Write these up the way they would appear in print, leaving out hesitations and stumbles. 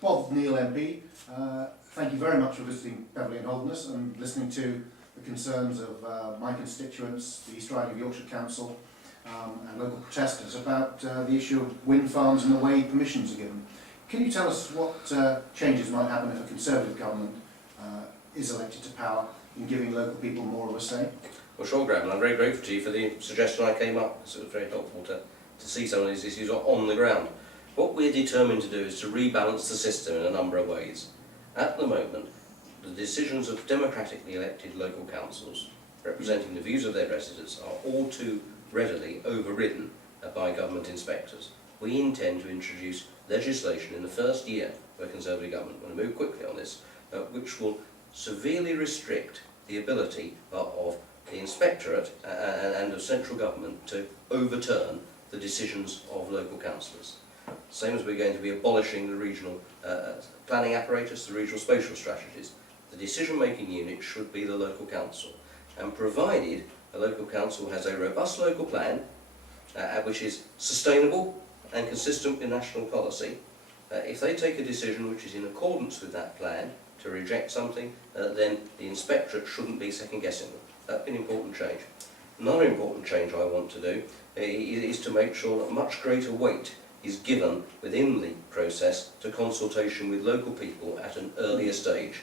Bob, Neill MP, thank you very much for visiting Beverley and Holderness and listening to the concerns of my constituents, the East Riding of Yorkshire Council and local protesters about the issue of wind farms and the way permissions are given. Can you tell us what changes might happen if a Conservative government is elected to power in giving local people more of a say? Well, sure, Graham, and I'm very grateful to you for the suggestion I came up. It's very helpful to see some of these issues on the ground. What we're determined to do is to rebalance the system in a number of ways. At the moment, the decisions of democratically elected local councils, representing the views of their residents, are all too readily overridden by government inspectors. We intend to introduce legislation in the first year of a Conservative government, we're going to move quickly on this, which will severely restrict the ability of the inspectorate and of central government to overturn the decisions of local councillors. Same as we're going to be abolishing the regional planning apparatus, the regional spatial strategies. The decision-making unit should be the local council, and provided a local council has a robust local plan which is sustainable and consistent with national policy, if they take a decision which is in accordance with that plan to reject something, then the inspectorate shouldn't be second-guessing them. That's an important change. Another important change I want to do is to make sure that much greater weight is given within the process to consultation with local people at an earlier stage.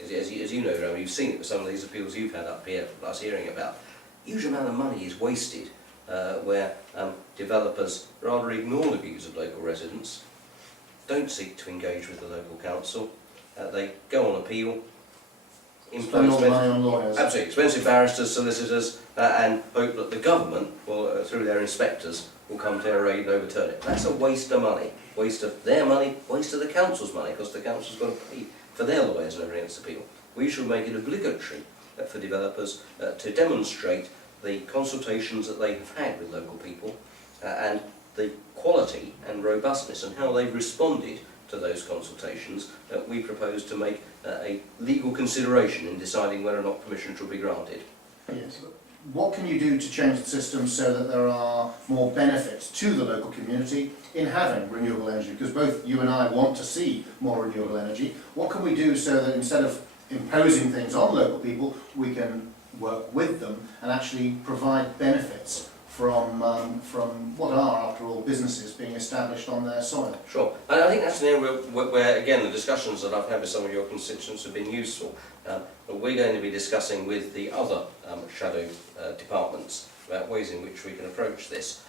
As you know, Graham, you've seen it with some of these appeals you've had up here, us hearing about. A huge amount of money is wasted where developers rather ignore the views of local residents, don't seek to engage with the local council, they go on appeal, Spend all the money on lawyers. Absolutely, expensive barristers, solicitors, and hope that the government, will, through their inspectors, will come to their aid and overturn it. That's a waste of money, waste of their money, waste of the council's money, because the council's got to pay for their lawyers and everything else appeal. We should make it obligatory for developers to demonstrate the consultations that they have had with local people and the quality and robustness and how they've responded to those consultations. We propose to make a legal consideration in deciding whether or not permission should be granted. Yes. What can you do to change the system so that there are more benefits to the local community in having renewable energy? Because both you and I want to see more renewable energy. What can we do so that instead of imposing things on local people, we can work with them and actually provide benefits from what are, after all, businesses being established on their soil? Sure. And I think that's an area where, again, the discussions that I've had with some of your constituents have been useful. But we're going to be discussing with the other shadow departments about ways in which we can approach this.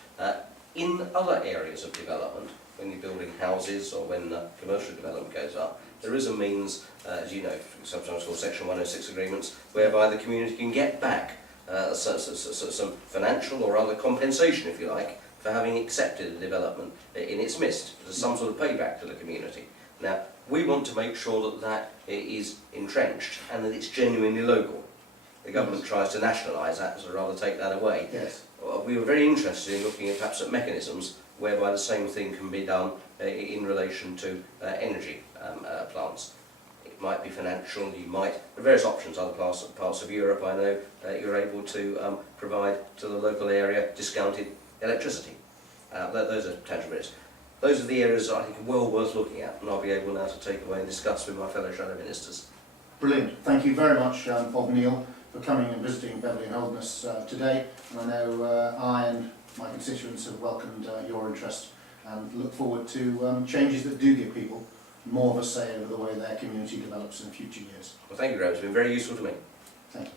In other areas of development, when you're building houses or when commercial development goes up, there is a means, as you know, sometimes called Section 106 agreements, whereby the community can get back some financial or other compensation, if you like, for having accepted the development in its midst. There's some sort of payback to the community. Now, we want to make sure that that is entrenched and that it's genuinely local. The government tries to nationalise that, so rather take that away. Yes. We were very interested in looking at perhaps at mechanisms whereby the same thing can be done in relation to energy plants. It might be financial, you might, there are various options. Other parts of Europe, I know, you're able to provide to the local area discounted electricity. Those are tangible areas. Those are the areas I think are well worth looking at, and I'll be able now to take away and discuss with my fellow shadow ministers. Brilliant. Thank you very much, Bob, Neill, for coming and visiting Beverley and Holderness today. And I know I and my constituents have welcomed your interest and look forward to changes that do give people more of a say over the way their community develops in future years. Well, thank you, Graham. It's been very useful to me. Thank you.